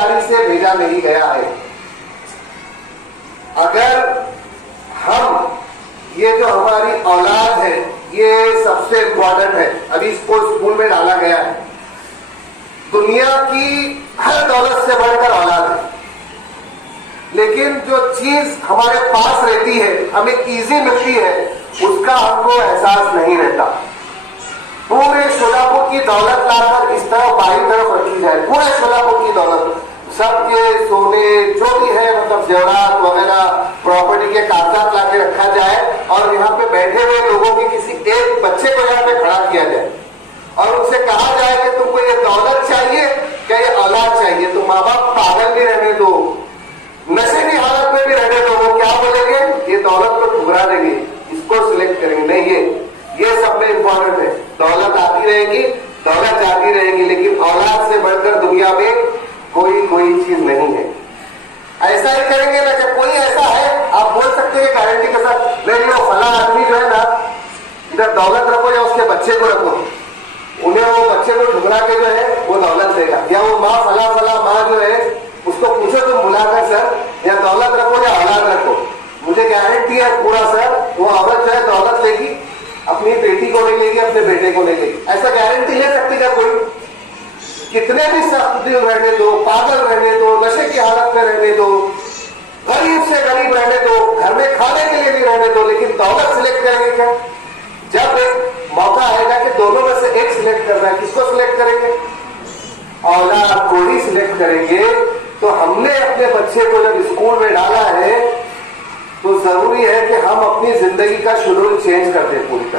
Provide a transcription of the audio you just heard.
जिम्मेदारी से भेजा नहीं गया है। अगर हम ये जो हमारी औलाद है ये सबसे इम्पोर्टेंट है, अभी इसको स्कूल में डाला गया है। दुनिया की हर दौलत से बढ़कर औलाद है, लेकिन जो चीज हमारे पास रहती है, हमें इजी मिलती है, उसका हमको एहसास नहीं रहता। पूरे शोलापुर की दौलत लाकर इस तरफ बाई तरफ रखी जाए, पूरे शोलापुर की दौलत, सबके सोने जो भी है, मतलब जेवरात वगैरह प्रॉपर्टी के कागजात लाके रखा जाए और यहाँ पे बैठे हुए लोगों के किसी एक बच्चे को यहाँ पे खड़ा किया जाए और उनसे कहा जाए कि तुमको ये दौलत चाहिए क्या ये औलाद चाहिए, तो माँ बाप पागल भी रहने दो, नशे की हालत में भी रहने दो, वो क्या बोलेंगे, ये दौलत को ठुकरा देंगे, इसको सिलेक्ट करेंगे। नहीं, ये सब में इंपॉर्टेंट है। दौलत आती रहेगी, दौलत जाती रहेगी, लेकिन औलाद से बढ़कर दुनिया में कोई चीज नहीं है। ऐसा ही करेंगे ना, कि कोई ऐसा है आप बोल सकते हैं गारंटी के साथ, नहीं वो फला आदमी जो है ना, इधर दौलत रखो या उसके बच्चे को रखो, उन्हें वो बच्चे को ठुकरा के जो है वो दौलत देगा, या वो माँ फला माँ जो है उसको पूछो तुम बुलाकर सर या दौलत रखो या औलाद रखो, मुझे गारंटी है पूरा सर वो औरत जो है दौलत लेगी, अपनी बेटी को नहीं लेगी, अपने बेटे को नहीं लेगी। ऐसा गारंटी ले सकती है कोई? कितने भी सख्त दिल रहने दो, पागल रहने दो, नशे की हालत में रहने दो, गरीब से गरीब रहने दो, घर में खाने के लिए भी रहने दो, लेकिन दौलत सिलेक्ट करेंगे क्या? जब एक मौका आएगा कि दोनों में से एक सिलेक्ट करना है, किसको सिलेक्ट करेंगे? औलाद को ही सिलेक्ट करेंगे। तो हमने अपने बच्चे को जब स्कूल में डाला है तो जरूरी है कि हम अपनी जिंदगी का शेड्यूल चेंज कर दें पूरी तरह।